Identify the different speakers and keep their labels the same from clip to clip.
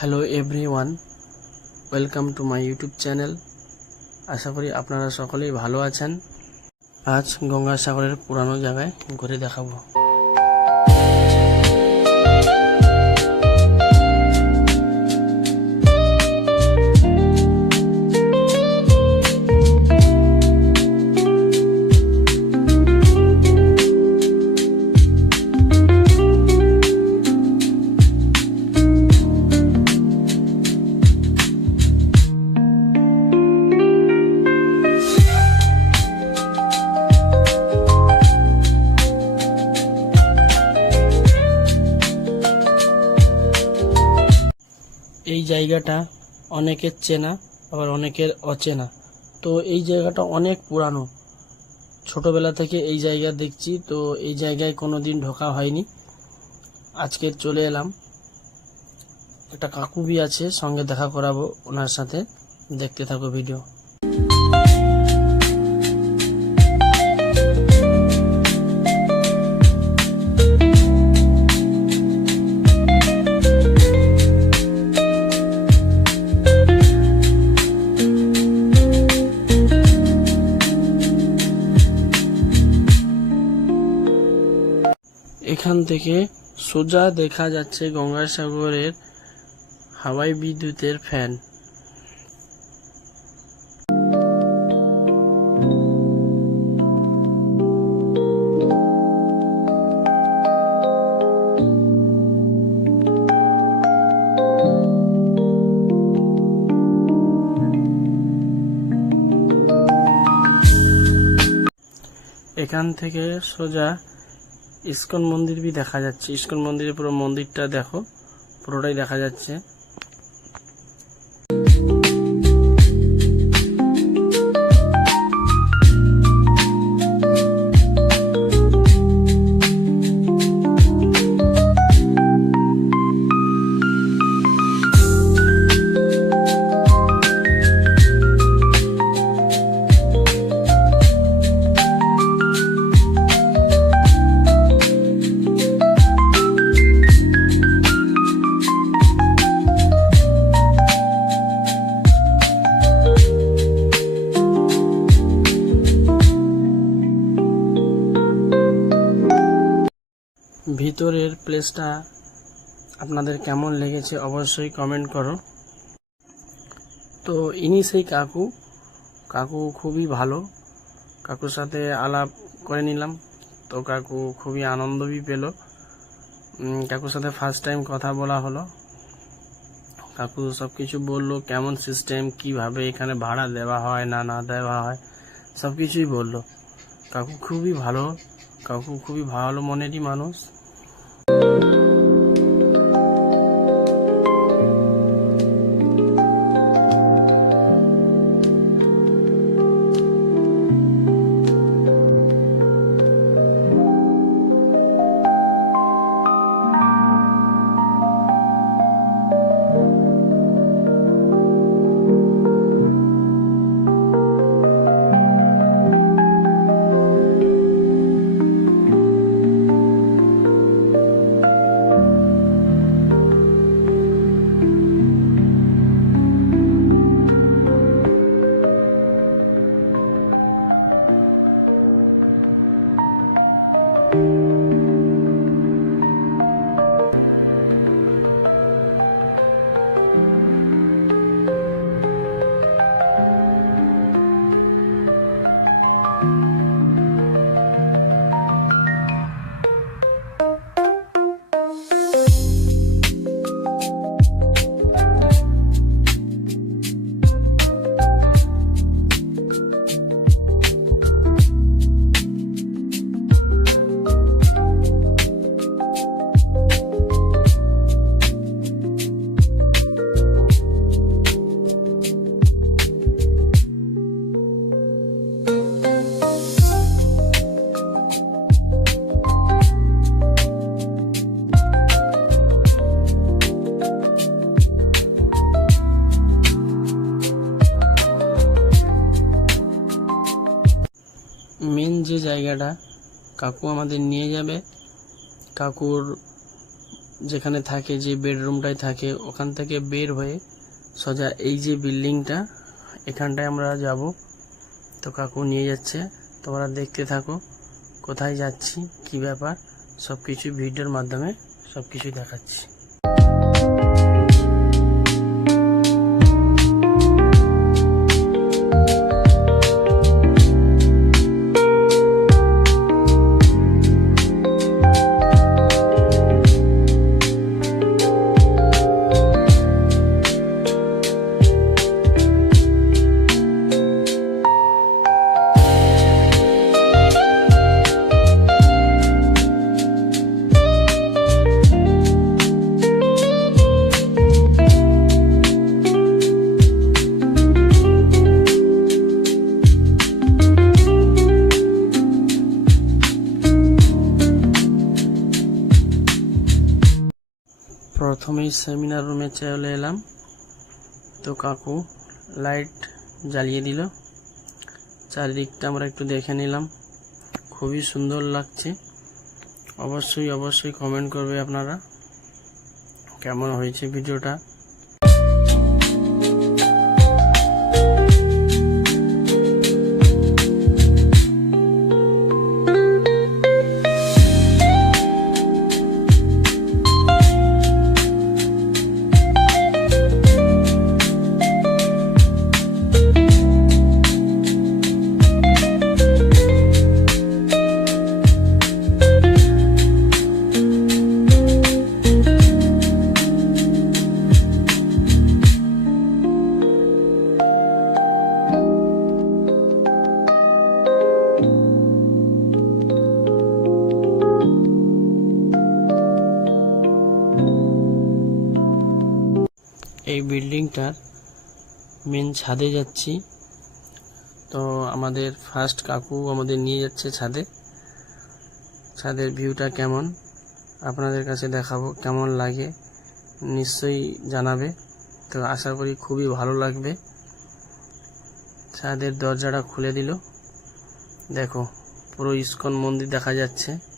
Speaker 1: Hello everyone welcome to my YouTube channel আশা করি আপনারা সকলেই ভালো আছেন। আজ গঙ্গাসাগরের পুরানো জায়গায় ঘুরে দেখাবো। জায়গাটা অনেকের চেনা, আবার অনেকের অচেনা। তো এই জায়গাটা অনেক পুরানো। ছোটবেলা থেকে এই জায়গা দেখছি, তো এই জায়গায় কোনো দিন ঢোকা হয়নি। আজকে চলে এলাম। একটা কাকুবি আছে, সঙ্গে দেখা করাবো ওনার সাথে। দেখতে থাকো ভিডিও। থেকে সোজা দেখা যাচ্ছে গঙ্গাসাগরের হাওয়াই বিদ্যুতের ফ্যান। এখান থেকে সোজা ইস্কন মন্দির বি দেখা যাচ্ছে। ইস্কন মন্দিরের পুরো মন্দিরটা দেখো পুরোটাই দেখা যাচ্ছে। প্লেসটা আপনাদের কেমন লেগেছে অবশ্যই কমেন্ট করো। তো ইনি সেই কাকু। কাকু খুবই ভালো। কাকুর সাথে আলাপ করে নিলাম। তো কাকু খুবই আনন্দই পেল। কাকুর সাথে ফার্স্ট টাইম কথা বলা হলো। কাকু সব কিছু বলল, কেমন সিস্টেম কীভাবে এখানে ভাড়া দেওয়া হয় না না দেওয়া হয়, সব কিছুই বলল। কাকু খুবই ভালো। কাকু খুবই ভালো মনেরই মানুষ। মেন যে জায়গাটা, কাকু আমাদের নিয়ে যাবে। কাকুর যেখানে থাকে, যে বেডরুমটায় থাকে, ওখান থেকে বের হয়ে সোজা এই যে বিল্ডিংটা এখানটায় আমরা যাব। তো কাকু নিয়ে যাচ্ছে। তোমরা দেখতে থাকো, কোথায় যাচ্ছি, কি ব্যাপার সব কিছু ভিডিওর মাধ্যমে সব কিছু দেখাচ্ছি। সেমিনার রুমে চলে এলাম। তো কাকু লাইট জ্বালিয়ে দিল। চারিদিকটা আমরা একটু দেখে নিলাম। খুবই সুন্দর লাগছে। অবশ্যই অবশ্যই কমেন্ট করবে আপনারা। কেমন হয়েছে ভিডিওটা এই বিল্ডিংটার মেন ছাদে যাচ্ছি। তো আমাদের ফার্স্ট কাকু আমাদের নিয়ে যাচ্ছে ছাদে। ছাদের ভিউটা কেমন? আপনাদের কাছে দেখাবো কেমন লাগে। নিশ্চয়ই জানাবে। তো আশা করি খুবই ভালো লাগবে। ছাদের দরজাটা খুলে দিল। দেখো, পুরো ইস্কন মন্দির দেখা যাচ্ছে।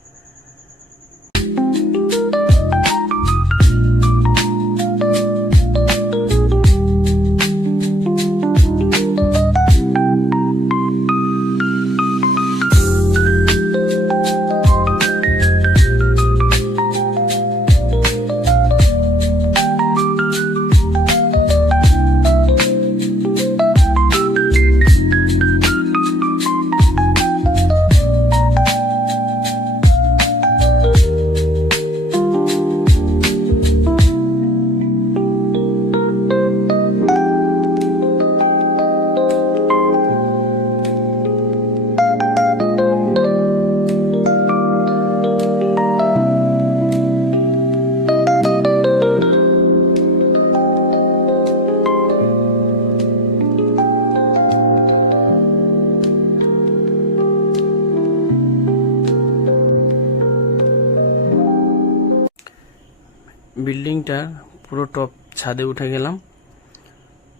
Speaker 1: বিল্ডিংটা পুরো টপ ছাদে উঠে গেলাম।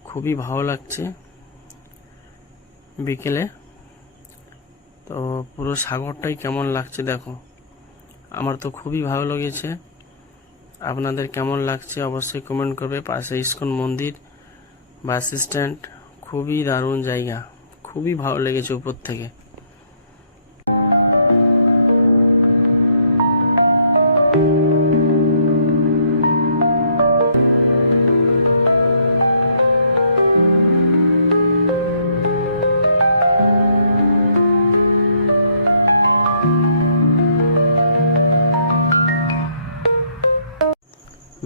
Speaker 1: খুবই ভালো লাগছে বিকেলে। তো পুরো সাগরটাই কেমন লাগছে দেখো। আমার তো খুবই ভালো লেগেছে। আপনাদের কেমন লাগছে অবশ্যই কমেন্ট করবে। পাশে ইস্কন মন্দির বাস স্ট্যান্ড খুবই দারুণ জায়গা। খুবই ভালো লেগেছে উপর থেকে।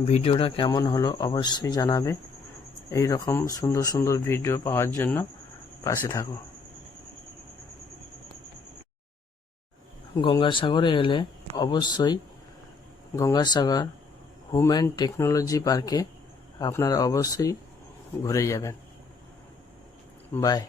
Speaker 1: ভিডিওটা কেমন হলো অবশ্যই জানাবে। এই রকম সুন্দর সুন্দর ভিডিও পাওয়ার জন্য পাশে থাকো। গঙ্গাসাগরে এলে অবশ্যই গঙ্গাসাগর হুম্যান টেকনোলজি পার্কে আপনারা অবশ্যই ঘুরে যাবেন। বাই।